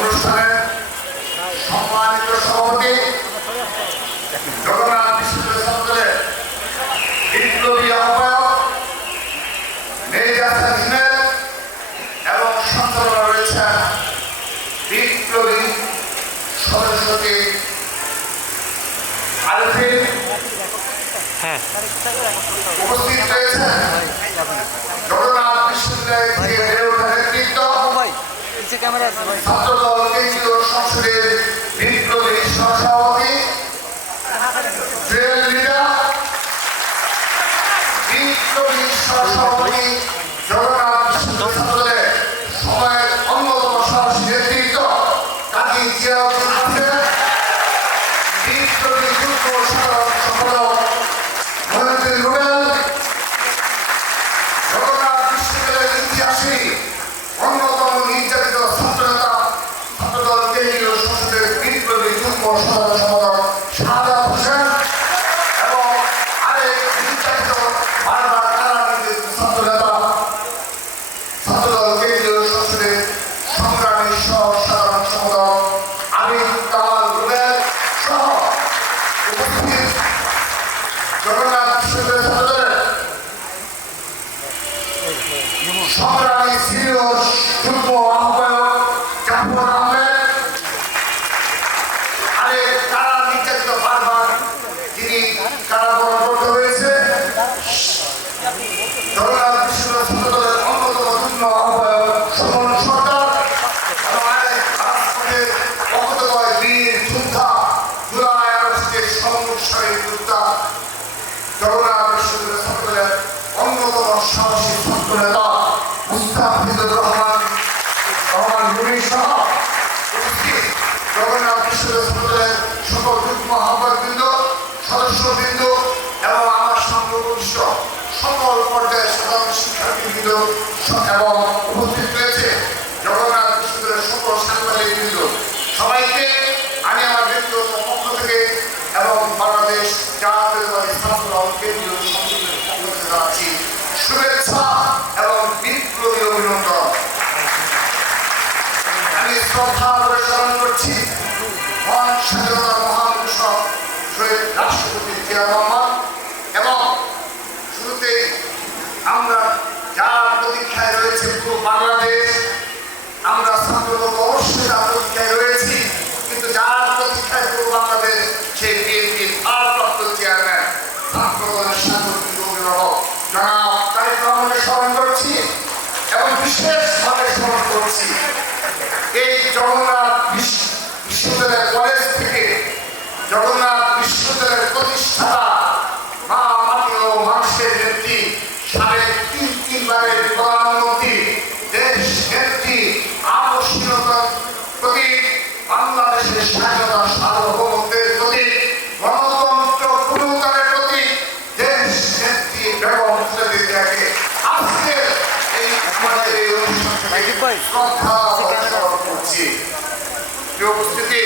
অনুষ্ঠানের সম্মানিত সভাপতি জগন্নাথ বিশ্ববিদ্যালয়ের বিপ্লবী আহ্বায়ক মেজাজ হিমেল এবং সঞ্চালনা রয়েছেন বিপ্লবী সরস্বতী আলফিন উপস্থিত রয়েছেন জগন্নাথ বিশ্ববিদ্যালয় থেকে বেড়ে ওঠা নেতৃত্ব ছাত্রদল কেন্দ্রীয় সংসদের বিপ্লবী সহসভাপতি ট্রেল লিডার বিপ্লবী সহসভাপতি জগন্নাথ বিশ্ববিদ্যালয় ছাত্রদলের সময়ের অন্যতম সাহসী নেতৃত্ব কাজী জিয়াউদ্দিন হাসান বিপ্লবী যুগ্ম সাধারণ সম্পাদক মহিউদ্দিন রুবেল জগন্নাথ বিশ্ববিদ্যালয়ের ইতিহাসে অন্যতম নির্যাতিত ছাত্রনেতা ছাত্রদল কেন্দ্রীয় সংসদের বিপ্লবী যুগ্ম সাধারণ সম্পাদক শাহাদাত হোসেন এবং আরেক নির্যাতিত বারবার কারানির্যাতিত ছাত্রনেতা ছাত্রদল কেন্দ্রীয় সংসদের সংগ্রামী সহ সাধারণ সম্পাদক আবিদ কামাল রুবেল সহ উপস্থিত জগন্নাথ বিশ্ববিদ্যালয় ছাত্রদলের সংগ্রামী সিনিয়র যুগ্ম আহ্বায়ক জাফর আহমেদ আরেক কারা নির্যাতিত বারবার যিনি কারাবরণ করতে হয়েছে জগন্নাথ বিশ্ববিদ্যালয় ছাত্রদলের অন্যতম যুগ্ম আহ্বায়ক সুমন সরকার এবং আরেক রাজপথের অকুতোভয় বীর যোদ্ধা জুলাই আগস্টের সংঘর্ষের যোদ্ধা জগন্নাথ বিশ্ববিদ্যালয় ছাত্রদলের অন্যতম সাহসী ছাত্র নেতা মুস্তাফিজুর রহমান রুমি সহ উপস্থিত জগন্নাথ বিশ্ববিদ্যালয় ছাত্রদলের সকল যুগ্ম আহ্বায়কবৃন্দ সদস্যবৃন্দ এবং আমার সঙ্গে উপস্থিত সকল পর্যায়ের সাধারণ শিক্ষার্থীবৃন্দ এবং উপস্থিত রয়েছে জগন্নাথ বিশ্ববিদ্যালয়ের সকল সাংবাদিকবৃন্দ সবাইকে আমি আমার ব্যক্তিগত পক্ষ থেকে এবং বাংলাদেশ জাতীয়তাবাদী ছাত্রদল কেন্দ্রীয় সংসদের পক্ষ থেকে জানাচ্ছি শুভেচ্ছা এবং বিপ্লবী অভিনন্দন। আমি শ্রদ্ধা করে স্মরণ করছি মহান স্বাধীনতার মহান উৎসব শহীদ রাষ্ট্রপতি জিয়া রহমান এবং শুরুতে আমরা যার প্রতীক্ষায় রয়েছে পুরো বাংলাদেশ আমরা ছাত্রদল অবশ্যই তার প্রতীক্ষায় রয়েছি কিন্তু যার প্রতীক্ষায় পুরো বাংলাদেশ সেই বিএনপির ভারপ্রাপ্ত চেয়ারম্যান ছাত্রদলের সাংগঠনিক অভিভাবক জনাব তারেক রহমানের স্মরণ করছি এবং বিশেষভাবে স্মরণ করছি এই জগন্নাথ বিশ্ববিদ্যালয় কলেজ থেকে জগন্নাথ বিশ্ববিদ্যালয়ের প্রতিষ্ঠাতা মা মাটি ও মানুষের নেত্রী সাবেক তিনবারের প্রধানমন্ত্রী দেশ নেত্রী আপসীনতার প্রতীক বাংলাদেশের স্বাধীনতা সার্বভৌমত্বের প্রতীক গণতন্ত্র পুনরুদ্ধারের প্রতীক দেশ নেত্রী বেগম খালেদা জিয়াকে আজকে এই আমাদের এই অনুষ্ঠান শ্রদ্ধা স্মরণ করছি। প্রিয় উপস্থিতি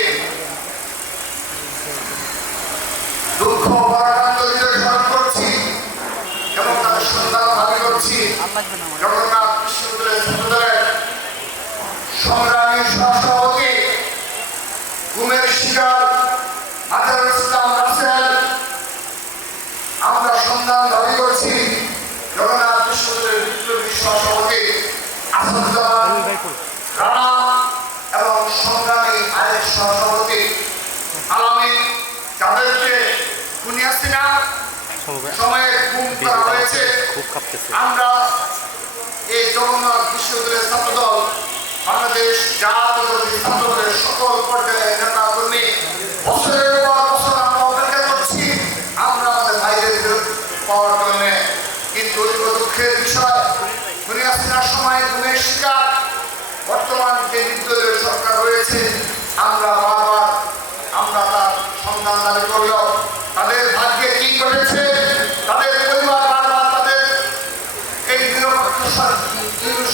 দুঃখ ভারাক্রান্ত হৃদয় স্মরণ করছি এবং তাদের সন্ধান দাবি করছি জগন্নাথ বিশ্ববিদ্যালয় ছাত্রদলের সংগ্রামী সহসভাপতি গুমের শিকার আজহারুল ইসলাম রাসেল আমরা সন্ধান দাবি করছি জগন্নাথ বিশ্ববিদ্যালয়ের বিপ্লবী সহসভাপতি আসাদুজ্জামান রানা এবং সংগ্রামী আরেক সহসভাপতি আলামিন যাদেরকে বুনিয়াসিনা সময়ে গুম করা হয়েছে আমরা এই জগন্নাথ বিশ্ববিদ্যালয়ের ছাত্রদল বাংলাদেশ জাতীয়তাবাদী ছাত্রদলের সকল পর্যায়ের নেতা কর্মী বছরের পর বছর আমরা অপেক্ষা করছি আমরা আমাদের ভাইদের ফেরত পাওয়ার জন্য কিন্তু অতীব দুঃখের বিষয় বুনিয়াসিনার সময় গুমের শিকার বর্তমান যে নির্দলীয় সরকার রয়েছে আমরা বারবার আমরা তার সন্ধান দাবি করলেও তাদের ভাগ্যে কি ঘটেছে তাদের পরিবার বারবার তাদের এই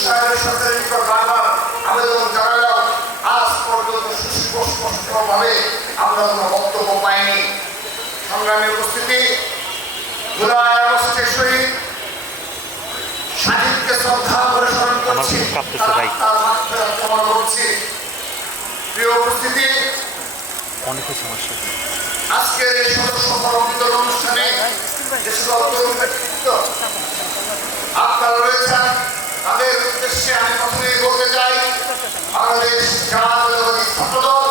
সাহেবের সরকারের নিকট বারবার আবেদন জানালেও আজ পর্যন্ত সুস্পষ্টভাবে আমরা কোনো বক্তব্য পাইনি। সংগ্রামী উপস্থিতি জুলাই আগস্টের শহীদ স্বাধীনকে শ্রদ্ধা করে স্মরণ করছি, তার মাত্রা ক্ষমা করছি। প্রিয় উপস্থিতি, অনেকের সমস্যা আজকের এই সদস্য ফরম বিতরণ অনুষ্ঠানে যে সকল তরুণ ব্যক্তিত্ব আপনারা রয়েছেন, তাদের উদ্দেশ্যে আমি প্রথমেই বলতে চাই, বাংলাদেশ জাতীয়তাবাদী ছাত্রদল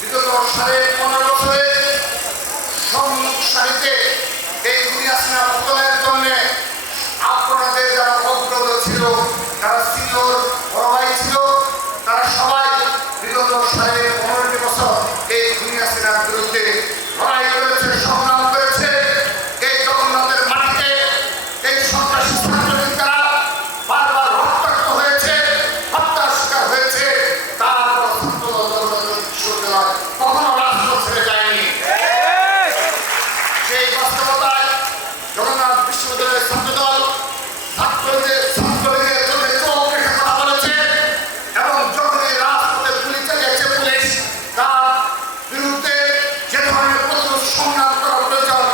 বিগত 15.5 বছরে সম্মুখ সারিতে এই দুনিয়া সিনা পতনের জন্য আপনাদের যারা অগ্রজ ছিল, যারা সিনিয়র বড় ভাই ছিল, তারা সবাই বিগত 15.5 বছর এই দুনিয়া সিনার বিরুদ্ধে লড়াই করেছে, সংগ্রাম করেছে। এই জগন্নাথের মাটিতে এই সন্ত্রাসী ছাত্রলীগরা বারবার রক্তাক্ত হয়েছে, হত্যার শিকার হয়েছে। তারপর ছাত্রদল জগন্নাথ বিশ্ববিদ্যালয় কখনো রাষ্ট্র ছেড়ে যায়নি। সেই বাস্তবতায় জগন্নাথ বিশ্ববিদ্যালয়ের ছাত্রদল ছাত্রলীগের জন্য চোখ রেখে কথা বলেছে এবং যখন এই রাজপথে গুলি চালিয়েছে পুলিশ, তার বিরুদ্ধে যে ধরনের প্রতিরোধ সংগ্রাম করা প্রয়োজন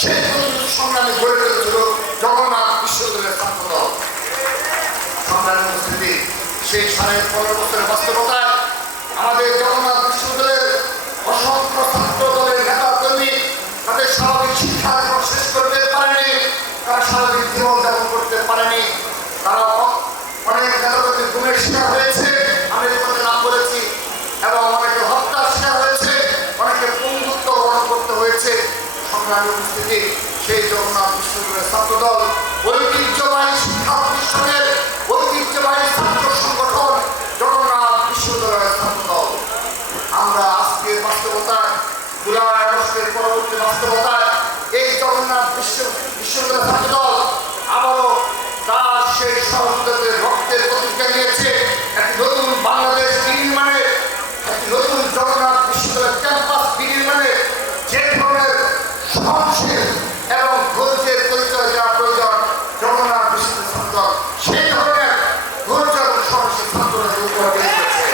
সেই প্রতিরোধ সংগ্রামে গড়ে তুলেছিল জগন্নাথ বিশ্ববিদ্যালয়ের ছাত্রদল। সংগ্রামী উপস্থিতি, সেই 15.5 বছরের বাস্তবতায় আমাদের জগন্নাথ বিশ্ববিদ্যালয়ের অসংখ্য ছাত্র দলের নেতা কর্মী তাদের স্বাভাবিক শিক্ষা জীবন শেষ করতে পারেনি, তারা স্বাভাবিক জীবন যাপন করতে পারেনি। তারা অনেক নেতাকর্মীর গুমের শিকার হয়েছে, আমি এর নাম বলেছি, এবং অনেকে হত্যার শিকার হয়েছে, অনেকে বন্ধুত্ব গ্রহণ করতে হয়েছে। সংগ্রামী উপস্থিতি, সেই জগন্নাথ বিশ্ববিদ্যালয়ের ছাত্রদল ঐতিহ্যবাহী শিক্ষা প্রতিষ্ঠানের ঐতিহ্যবাহী ছাত্র সংগঠন জগন্নাথ বিশ্ববিদ্যালয়ের ছাত্রদল। আমরা আজকের বাস্তবতায়, জুলাই আগস্টের পরবর্তী বাস্তবতায় এই জগন্নাথ বিশ্ববিদ্যালয়ের ছাত্রদল আবারও তার সেই সহযোগিতাদের রক্তের প্রতিজ্ঞা নিয়েছে একটি নতুন বাংলাদেশ বিনির্মাণে, একটি নতুন জগন্নাথ বিশ্ববিদ্যালয়ের ক্যাম্পাস বিনির্মাণে যে ধরনের সহনশীল এবং ধৈর্যের পরিচয় দেওয়া প্রয়োজন জগন্নাথ বিশ্ববিদ্যালয়ের ছাত্রদল সেই ধরনের ধৈর্য এবং সহনশীল ছাত্রদের উপর দিয়েছে।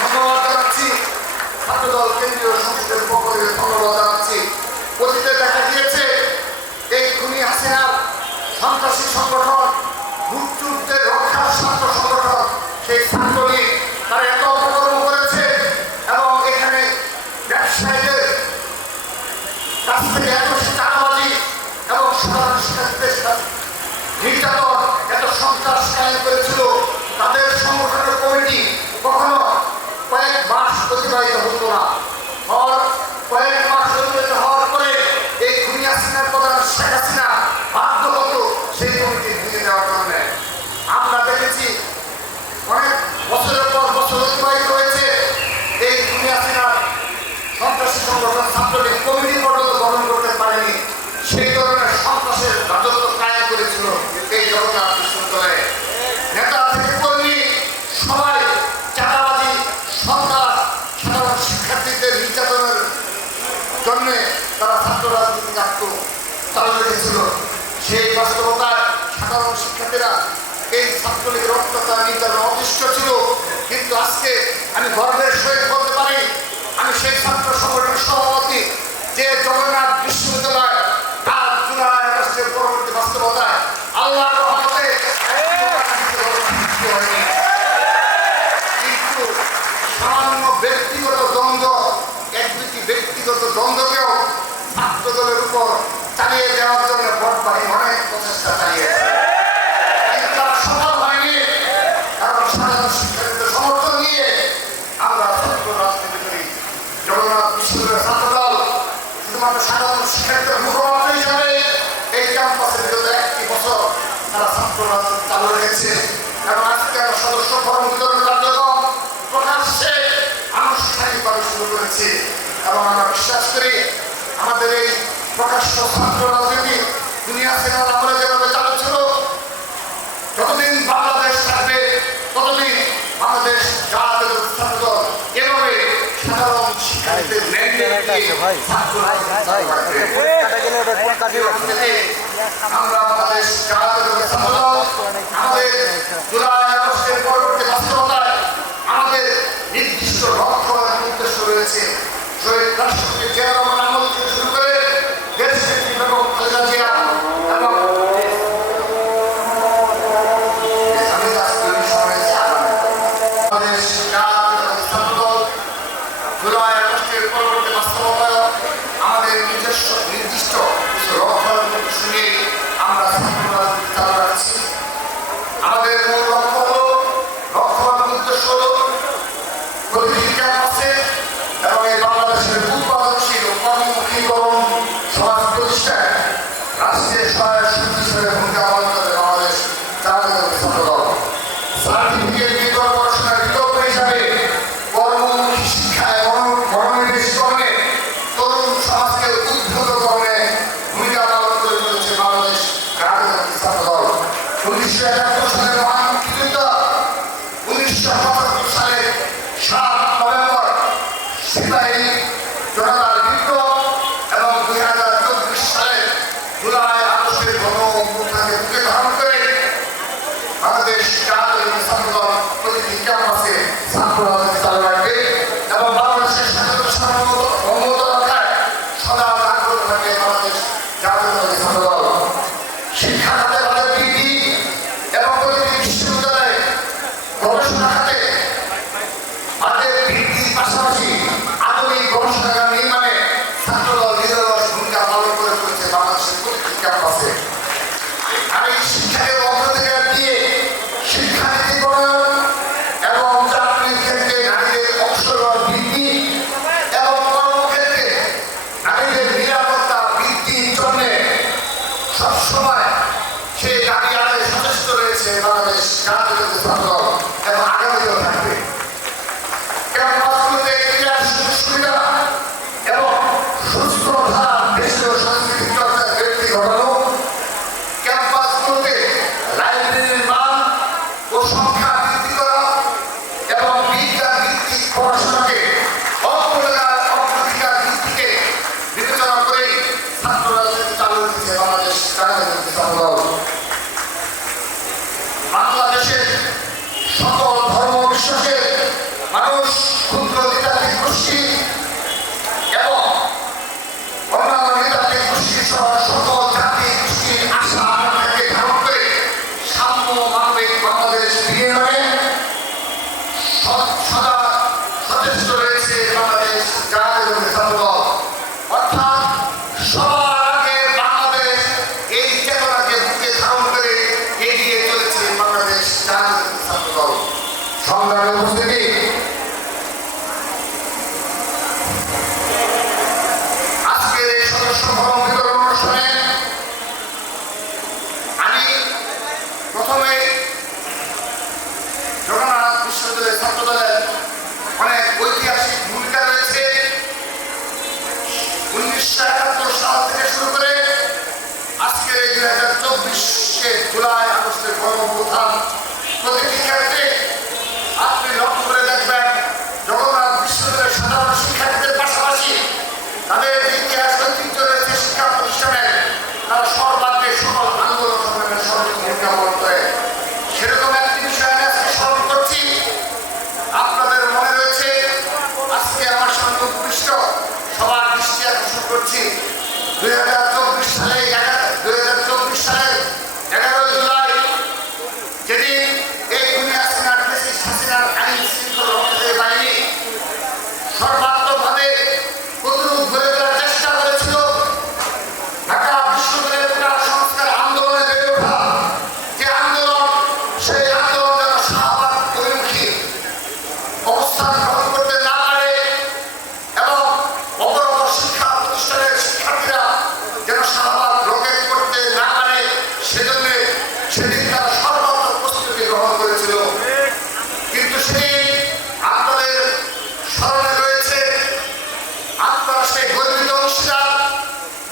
ধন্যবাদ জানাচ্ছি ছাত্রদল কেন্দ্রীয় সংসদের পক্ষ থেকে, ধন্যবাদ জানাচ্ছি। অতীতে দেখা গিয়েছে এই খুনি হাসিনার সন্ত্রাসী সংগঠন, মুক্তিযুদ্ধের রক্ষার ছাত্র সংগঠন, সেই ছাত্রলীগ তারা এত অপকর্ম করেছে এবং এখানে ব্যবসায়ীদের কাছ থেকে এত টাকাবাজি এবং সাধারণ শিক্ষার্থীদের নির্যাতন, এত সন্ত্রাস কায়েম করেছিল। তাদের সংগঠনের কমিটি কখনো কয়েক মাস অতিবাহিত হতো না, কয়েক মাস অতিবাহিত হওয়ার পরে এই খুনি হাসিনার প্রধান শেখ হাসিনা বাধ্য হতো সেই কমিটি ভেঙে দেওয়ার জন্য। আমরা দেখেছি অনেক বছরের পর বছর অতিবাহিত হয়েছে, এই খুনি হাসিনার সন্ত্রাসী সংগঠন ছাত্রলীগ কমিটি পর্যন্ত গঠন করতে পারেনি। সেই ধরনের সন্ত্রাসের রাজত্ব কায়েম করেছিল এই জগন্নাথ বিশ্ববিদ্যালয়ে। নেতা থেকে কর্মী সবাই চাঁদাবাজি, সন্ত্রাস, সাধারণ শিক্ষার্থীদের নির্যাতনের জন্য তারা ছাত্র রাজনীতি চালু রেখেছিল। সেই বাস্তবতায় সাধারণ শিক্ষার্থীরা এই ছাত্রলীগের অত্যাচার নির্যাতন অতিষ্ঠ ছিল। কিন্তু আজকে আমি গর্বের সহিত বলতে পারি, আমি সেই ছাত্র সংগঠনের সভাপতি, যে জগন্নাথ বিশ্ববিদ্যালয় আজ জুলাই আগস্টের পরবর্তী বাস্তবতায় আল্লাহর রহমতে কিন্তু সামান্য ব্যক্তিগত দ্বন্দ্ব, এক দুটি ব্যক্তিগত দ্বন্দ্বকেও ছাত্র দলের উপর চালিয়ে দেওয়ার জন্য ভোট বাহিনী অনেক প্রচেষ্টা চালিয়েছে, কিন্তু তারা সফল হয়নি। কারণ সাধারণ শিক্ষার্থীদের সমর্থন নিয়ে আমরা ছাত্র রাজনীতি করি। জগন্নাথ বিশ্ববিদ্যালয়ের ছাত্রদল শুধুমাত্র সাধারণ শিক্ষার্থীদের মুখপাত্র হিসাবে এই ক্যাম্পাসের বিগত 1 বছর তারা ছাত্র রাজনীতি চালু রেখেছে এবং আজকে আমরা সদস্য ফরম বিতরণ কার্যক্রম প্রকাশ্যে আনুষ্ঠানিকভাবে শুরু করেছি। এবং আমরা বিশ্বাস করি আমাদের এই প্রকাশ্য ছাত্র রাজনীতি দুনিয়া সিনার আমলে যেভাবে চালু ছিল, যতদিন বাংলাদেশ থাকবে ততদিন বাংলাদেশ জাতীয় ছাত্রদল এভাবে সাধারণ শিক্ষার্থীদের আমরা বাংলাদেশ জাতীয় ছাত্রদল আমাদের জুলাই আগস্টের পরবর্তী বাস্তবতায় আমাদের নির্দিষ্ট লক্ষ্য এবং উদ্দেশ্য রয়েছে। শহীদ রাষ্ট্রপতি জিয়া রহমান আমল থেকে শুরু করে দেশ নেত্রী বেগম খালেদা জিয়া এবং 1975 সালে 7 নভেম্বর সিপাহী জনতার বিপ্লব এবং 2024 সালে জুলাই আগস্টের গণঅভ্যুত্থানকে বুকে ধারণ করে বাংলাদেশ জাতীয় ছাত্রদল প্রতিটি ক্যাম্পাসে ছাত্র রাজনীতি চালু রাখবে এবং বাংলাদেশের স্বাধীনতা সার্বভৌমত্ব রক্ষায় সদা আগ্রহ থাকে বাংলাদেশ জাতীয় ছাত্রদল। শিক্ষা খাতে আমাদের বৃদ্ধি এবং প্রতিটি বিশ্ববিদ্যালয়ে গবেষণা খাতে আমাদের বৃদ্ধির পাশাপাশি আধুনিক গবেষণাগার নির্মাণে ছাত্রদল নিজস্ব ভূমিকা পালন করে চলেছে বাংলাদেশের প্রতিটি ক্যাম্পাসে। আর এই শিক্ষাকে অগ্রাধিকার দিয়ে শিক্ষানীতি প্রণয়ন এবং চাকরির ক্ষেত্রে নারীদের অংশগ্রহণ বৃদ্ধি এবং কর্মক্ষেত্রে নারীদের নিরাপত্তা বৃদ্ধির জন্য সবসময় সেই দাবি আদায় সচেষ্ট রয়েছে বাংলাদেশ জাতীয় ছাত্রদল এবং আগামীতেও থাকবে। ক্যাম্পাসগুলোতে ক্রীড়া সুযোগ সুবিধা এবং সুস্থ ধারা দেশীয় সাংস্কৃতিক চর্চার বৃদ্ধি ঘটানো, ক্যাম্পাসগুলোতে লাইব্রেরির মান ও সংখ্যা বৃদ্ধি করা এবং বিজ্ঞান ভিত্তিক পড়াশোনাকে অগ্রাধিকার ভিত্তিকে বিবেচনা করে ছাত্র রাজনীতি চালু রেখেছে বাংলাদেশ জাতীয় ছাত্রদল। বাংলাদেশের সকল ধর্ম বিশ্বাসের মানুষ, ক্ষুদ্র নৃতাত্ত্বিক গোষ্ঠী এবং অন্যান্য নৃতাত্ত্বিক গোষ্ঠী সহ সকল জাতি গোষ্ঠীর আশা আকাঙ্ক্ষাকে ধারণ করে সাম্য মানবিক বাংলাদেশ নির্মাণে সদা সচেষ্ট রয়েছে বাংলাদেশ জাতীয় ছাত্রদল। অর্থাৎ সবার আগে বাংলাদেশ এই চেতনাকে বুকে ধারণ করে এগিয়ে চলেছে বাংলাদেশ জাতীয় ছাত্রদল। সংগ্রামে উপস্থিতি, আজকের এই সদস্য ভবন বিতরণ অনুষ্ঠানে আমি প্রথমে জগন্নাথ বিশ্ববিদ্যালয়ের ছাত্রদলের অনেক ঐতিহাসিক ভূমিকা রয়েছে। 1971 সাল থেকে শুরু করে আজকের এই 2024 জুলাই আগস্টের গণঅভ্যুত্থান প্রতিটি ক্ষেত্রে আপনি লক্ষ্য করে দেখবেন জগন্নাথ বিশ্ববিদ্যালয়ের সাধারণ শিক্ষার্থীদের পাশাপাশি তাদের ইতিহাস ঐতিহ্য রয়েছে শিক্ষা প্রতিষ্ঠানের, তারা সর্বাগ্রে সকল আন্দোলন সংগ্রামের সর্বোচ্চ ভূমিকা পালন করে। সেরকম একটি বিষয় আমি আজকে স্মরণ করছি। আপনাদের মনে রয়েছে আজকে আমার সামনে উপবিষ্ট সবার দৃষ্টি আকর্ষণ করছি 2024 সালের 11 জুলাই যেদিন এই দুনিয়া হাসিনার আইন শৃঙ্খলা রক্ষাকারী বাহিনী সর্বাত্মকভাবে প্রতিরোধ গড়ে তোলার চেষ্টা করেছিল। ঢাকা বিশ্ববিদ্যালয়ের পুরা সংস্কার আন্দোলনে বেড়ে ওঠা যে আন্দোলন, সেই আন্দোলন যেন শাহবাগ অভিমুখী অবস্থান গ্রহণ করতে না পারে এবং অপর শিক্ষা প্রতিষ্ঠানের শিক্ষার্থীরা যেন শাহবাগ রকেট করতে না পারে, সেজন্য সেদিন তারা সর্বাত্মক প্রস্তুতি গ্রহণ করেছিল। কিন্তু সেই আপনাদের স্মরণে রয়েছে, আপনারা সেই গর্বিত অংশীদার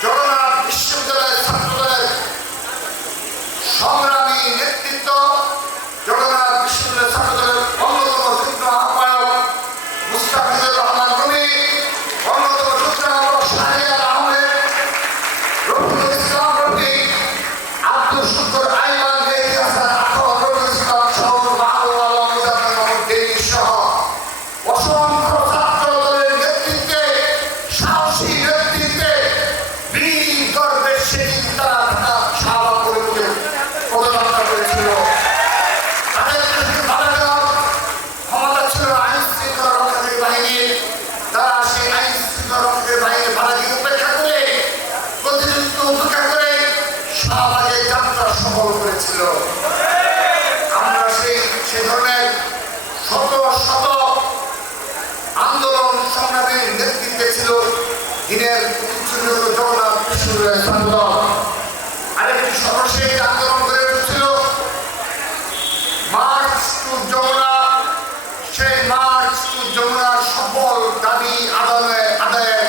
জগন্নাথ বিশ্ববিদ্যালয়ের ছাত্রদলের সংগ্রামী নেতৃত্ব, জগন্নাথ বিশ্ববিদ্যালয়ের ছাত্রদলের অন্যতম যুগ্ম আহ্বায়ক মুস্তাফিজুর রহমান রুমি, অন্যতম যুগ্ম আহ্বায়ক শাহরিয়ার আহমেদ, রফিকুল ইসলাম রফিক, আব্দুল শুকুর আইমান, মেহেদী হাসান আখর, রফিকুল ইসলাম শাহুর, মাহবুব আলম, মুজাফফর মাহমুদ দেবী সহ অসংখ্য ছাত্র দলের নেতৃত্বে, সাহসী নেতৃত্বে বীর গর্বের সেদিন তারা শাহবাগ অভিমুখে পদযাত্রা করেছিল। তাদের কাছে বাধা দেওয়ার ক্ষমতা ছিল আইন শৃঙ্খলা রক্ষাকারী বাহিনীর। তারা সেই আইন শৃঙ্খলা রক্ষাকারী বাহিনীর বাধাকে উপেক্ষা করে, প্রতিনিধিত্ব উপেক্ষা করে শাহবাগের যাত্রা সফল করেছিল। আমরা সেই ধরনের শত শত আন্দোলন সংগ্রামের নেতৃত্বে ছিল দিনের প্রতিচ্ছবিগত জগন্নাথ বিশ্ববিদ্যালয়ের ছাত্রদল। আরেকটি সর্বশেষ আন্দোলন গড়ে উঠেছিল মার্চ টু যমুনা। সেই মার্চ টু যমুনার সফল দাবি আদায়ের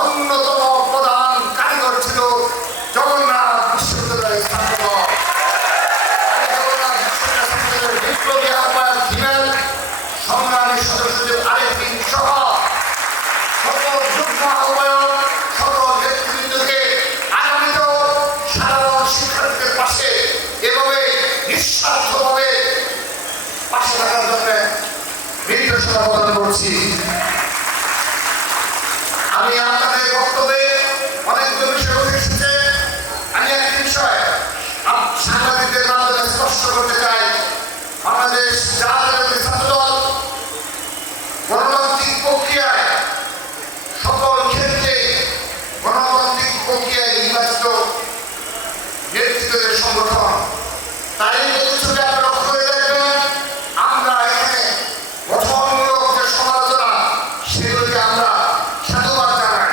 অন্যতম প্রধান কারিগর ছিল জগন্নাথ বিশ্ববিদ্যালয়ের ছাত্রদল। জগন্নাথ বিশ্ববিদ্যালয়ের বিপ্লবী আহ্বায়ক ছিলেন করছি। আমি আপনাদের বক্তব্যে অনেকগুলো বিষয় উঠে এসেছে। আমি একটি বিষয় সাংবাদিকদের মাধ্যমে স্পষ্ট করতে চাই। বাংলাদেশ জাতীয়তাবাদী ছাত্রদল গণতান্ত্রিক প্রক্রিয়ায় সকল ক্ষেত্রে গণতান্ত্রিক প্রক্রিয়ায় নির্বাচিত নেতৃত্বের সংগঠন। তাই প্রতিশ্রুতি আপনারা লক্ষ্য করে দেখবেন, আমরা এখানে গঠনমূলক যে সমালোচনা সেগুলিকে আমরা সাধুবাদ জানাই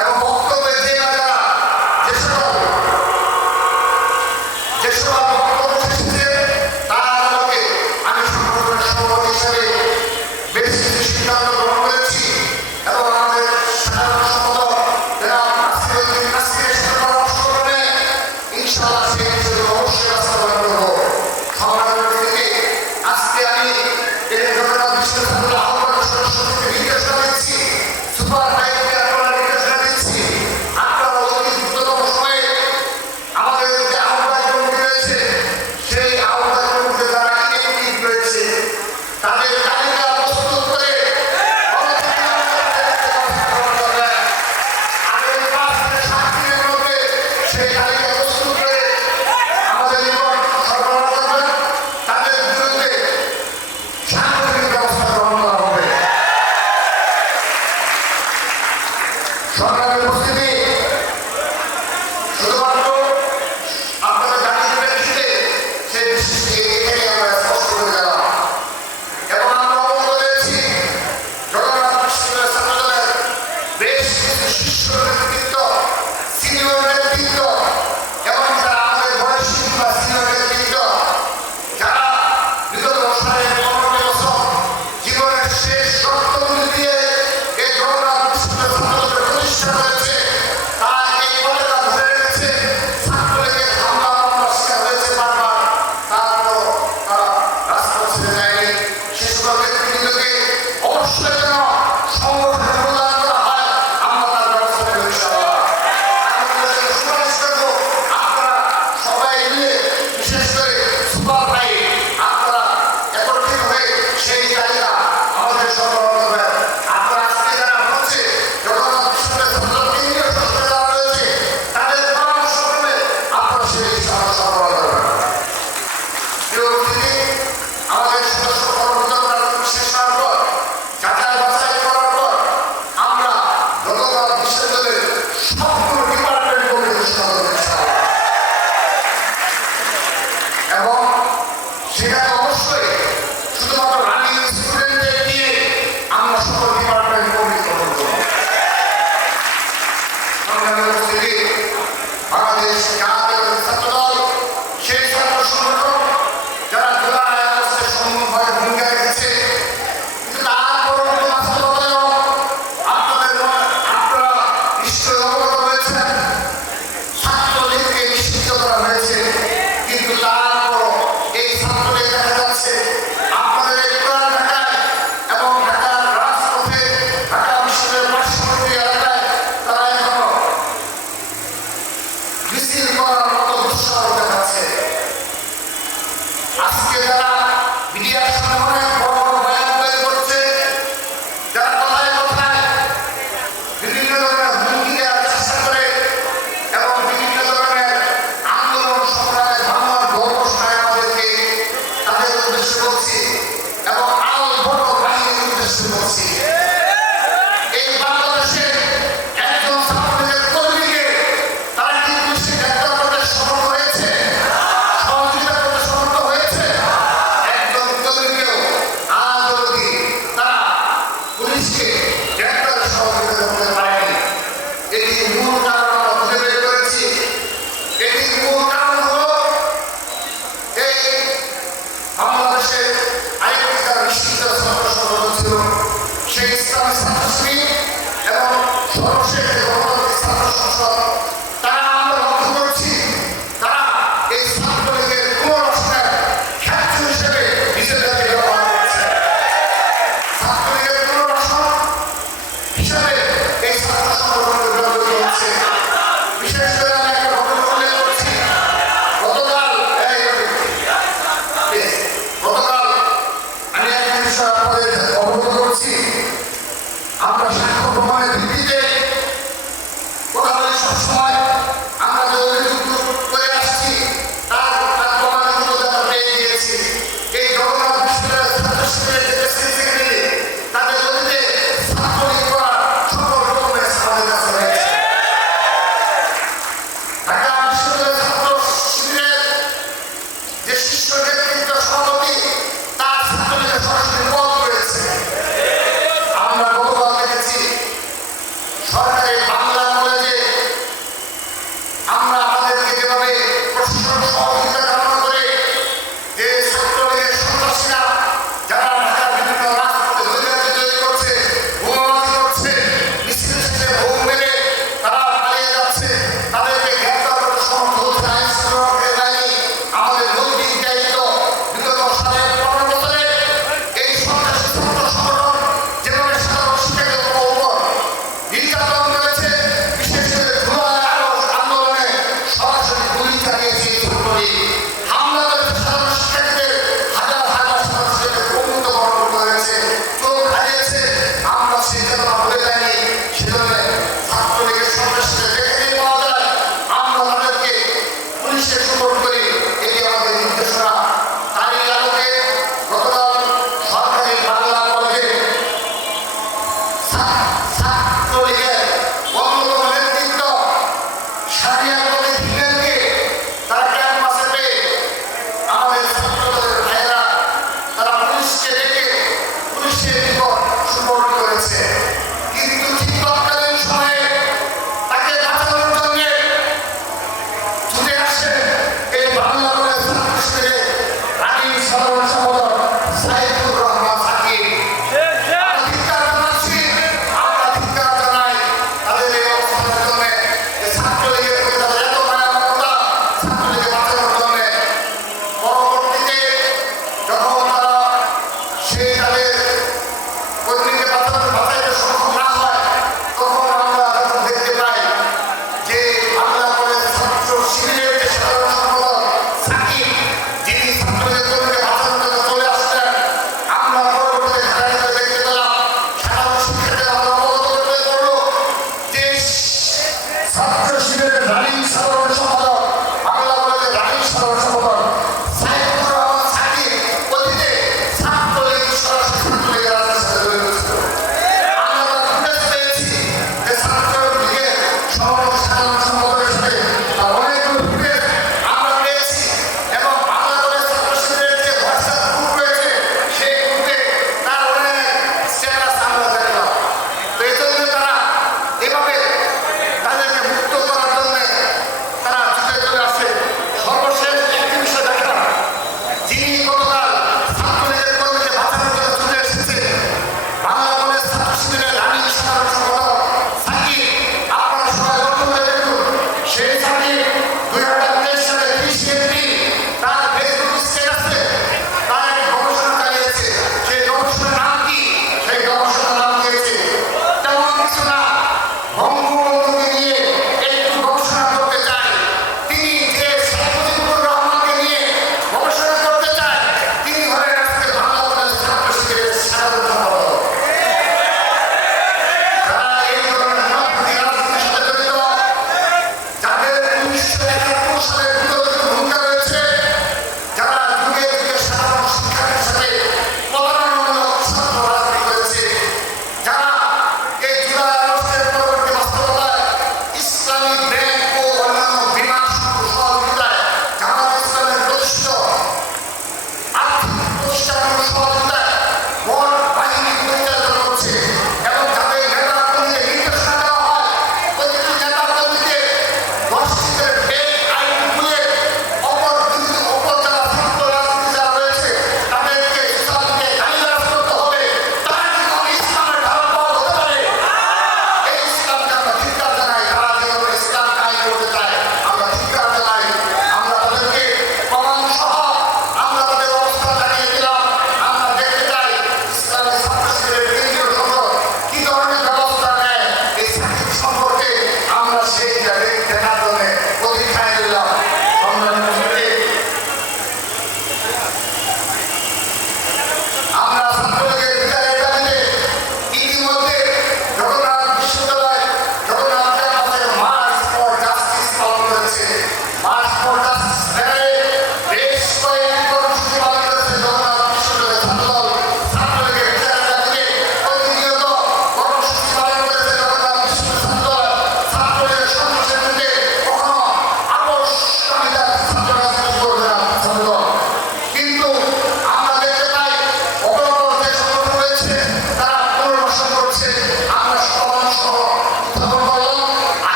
এবং বক্তব্যে যে সকল বক্তব্য এসেছে তার আলোকে আমি সংগঠনের সভাপতি হিসেবে বেশ কিছু সিদ্ধান্ত গ্রহণ করেছি এবং আমাদের সাধারণ সম্পাদক জনাব নাসিরউদ্দিন নাসিরের সাথে পরামর্শ করে ইনশাআল্লাহ সেই বিষয়ে অবশ্যই বাস্তবায়ন করব। সমাজের থেকে আজকে আমি এই জগন্নাথ বিশ্ববিদ্যালয়ের আহ্বায়ক সদস্যদেরকে নির্দেশনা দিচ্ছি, সুপার ভাইকে আপনারা নির্দেশনা দিচ্ছি, আপনারা অতি দ্রুততম সময়ে আমাদের যে আহ্বায়ক কমিটি রয়েছে সেই আহ্বায়ক কমিটিতে যারা ইনএক্টিভ রয়েছে তাদের তালিকা প্রস্তুত করে আগের 5 থেকে 7 দিনের মধ্যে সেই তালিকা প্রস্তুত করে আমাদের নিকট সরবরাহ করবেন। তাদের বিরুদ্ধে সাংগঠনিক ব্যবস্থা গ্রহণ করা হবে। সরকারের উপস্থিতি শুধুমাত্র আপনাদের জানিয়ে প্রেক্ষিতে সেই বিষয়টি এখানে আমরা স্পষ্ট করে গেলাম এবং আমরা অবগত রয়েছি জগন্নাথ বিশ্ববিদ্যালয় ছাত্রদলের বেশ কিছু শীর্ষ নেতৃত্ব, সিনিয়র নেতৃত্ব এবং যারা আমাদের বয়সী বা সিনিয়র নেতৃত্ব যারা বিগত বছরের 15 বছর জীবনের শেষ রক্তগুলি দিয়ে এই জগন্নাথ বিশ্ববিদ্যালয় ছাত্রদলের প্রতিষ্ঠা করেছে, তারা এই পদেরা ধরে রেখেছে। ছাত্রলীগের হামলা মামলার শিকার হয়েছে বারবার, তারপরও তারা রাজপথ ছেড়ে যায়নি। সে সকল ব্যক্তিবৃন্দকে অবশ্যই যেন সংগঠনের মূল্যায়ন করা হয়, আমরা তার ব্যবস্থা নেব ইনশাআল্লাহ। আমি আপনাদেরকে সুপারিশ করব, আপনারা সবাই মিলে বিশেষ করে সুপার ভাই আপনারা একত্রিত হয়ে সেই তালিকা আমাদের সরবরাহ করবেন। আপনারা আজকে যারা বলছে জগন্নাথ বিশ্ববিদ্যালয় ছাত্রদল কেন্দ্রীয় সংসদে যারা রয়েছে তাদের পরামর্শ ক্রমে আপনারা সেই বিষয়ে সরবরাহ করবেন। প্রিয় অতিথি, আমাদের সদস্য কর্মকর্তারা শেষ আমরা সাক্ষ্য প্রমাণের ভিত্তিতে কথা বলি সবসময়। আমরা যে অভিযোগ করে আসছি তার প্রমাণগুলো আমরা পেয়ে গিয়েছি। এই জগন্নাথ বিশ্ববিদ্যালয়ের ছাত্র শিবিরের যে প্রেসিডেন্ট সেক্রেটারি তাদের অতীতে ছাত্রলীগ করা সকল রকমের আমাদের কাছে রয়েছে। ঢাকা বিশ্ববিদ্যালয়ের ছাত্র শিবিরের যে শীর্ষ নেতৃত্ব সভাপতি তার ছাত্রলীগের সরাসরি পদ রয়েছে। আমরা গতকাল দেখেছি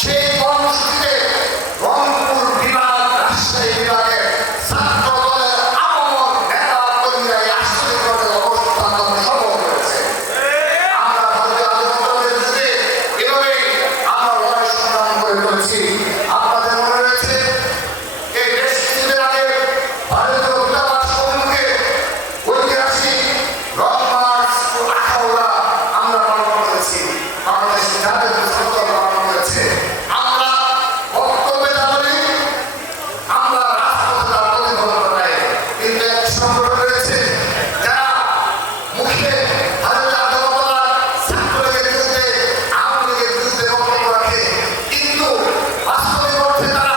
সেই কর্মসূচিতে রংপুর বিভাগ, রাজশাহী বিভাগের ছাত্র দলের আপামর নেতা কর্মীরা এই আশ্চর্যজনক অবস্থান সফল করেছে। আমরা ভারতীয় আন্দোলনের বিরুদ্ধে এভাবেই আমরা লড়াই সংগ্রাম করে চলেছি। আপনাদের মনে রয়েছে এই বেশ কিছুদিন আগে ভারতীয় দূতাবাস সম্মুখে ঐতিহাসিক লং মার্চ ও আখাউড়া আমরা পালন করেছি। বাংলাদেশের জাতীয় উৎসব পালন করেছে। আমরা বক্তব্যে তা বলি, আমরা রাজপথে তার প্রতিফলন নাই। কিন্তু এক সংগঠন রয়েছে যারা মুখে ভারতীয় আন্দোলন ছাত্রলীগের বিরুদ্ধে, আওয়ামী লীগের বিরুদ্ধে বক্তব্য রাখে, কিন্তু বাস্তবিক অর্থে তারা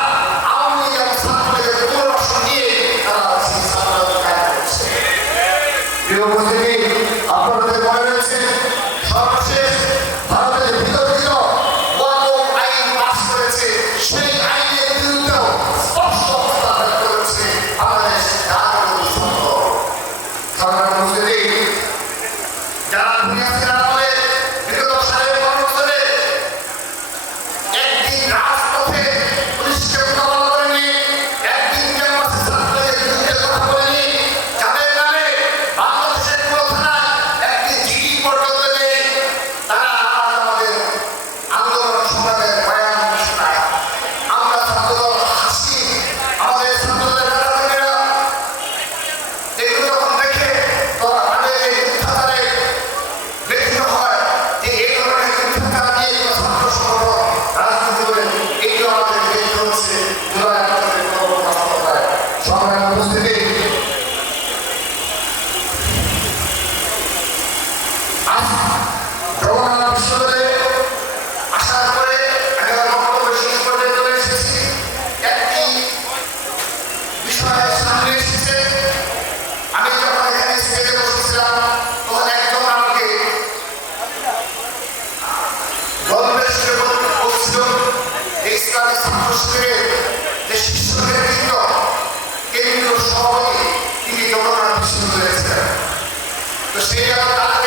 আওয়ামী লীগ এবং ছাত্রলীগের পুনর্বাসন নিয়ে তারা সেই ছাত্রলীগ কায়েম করছে। প্রিয় উপস্থিতি, আপনাদের মনে রয়েছে সর্বশেষ ভারতের বিতর্কিত ওয়াকফ আইন পাস করেছে। সেই আইনের বিরুদ্ধেও স্পষ্ট অবস্থান ব্যক্ত করেছে বাংলাদেশ জাতীয় সংঘ। সংগ্রামী উপস্থিতি, যারা দুনিয়া ছেড়ে বলে বিগত ৫.৫ বছরে একদিন রাজপথে পুলিশকে মোকাবেলা করেনি, একদিন ক্যাম্পাসে ছাত্রলীগের বিরুদ্ধে কথা বলেনি, যাদের নামে বাংলাদেশের পুরো থানায় একটি চিঠি পর্যন্ত নেই, তারা আজ আমাদের আন্দোলন সংগ্রামের বয়ান শোনায়। আমরা ছাত্রদল হাসি, আমাদের ছাত্রদলের নেতাকর্মীরা এগুলো যখন দেখে তাদের এই মিথ্যাচারে ব্যথিত হয় যে এই ধরনের মিথ্যাচার নিয়ে কোনো ছাত্র সংগঠন রাজনীতি করে, এইগুলো আমাদের দেখতে হচ্ছে জুলাই আগস্টের কোনো বাস্তবতায়। সংগ্রামী উপস্থিতি, আজ জগন্নাথ বিশ্ববিদ্যালয়ে আসার পরে আমি আমার বক্তব্য শেষ পর্যায়ে চলে এসেছি। একটি বিষয় সামনে এসেছে। আমি যখন এখানে স্টেজে বসেছিলাম তখন একজন আমাকে গল্পের সুরে বলছিল যে ইসলামী ছাত্র শিবিরের যে শীর্ষ নেতৃত্ব, কেন্দ্রীয় সভাপতি, তিনি জগন্নাথ বিশ্ববিদ্যালয়ে ছিলেন। তো সেই তাদের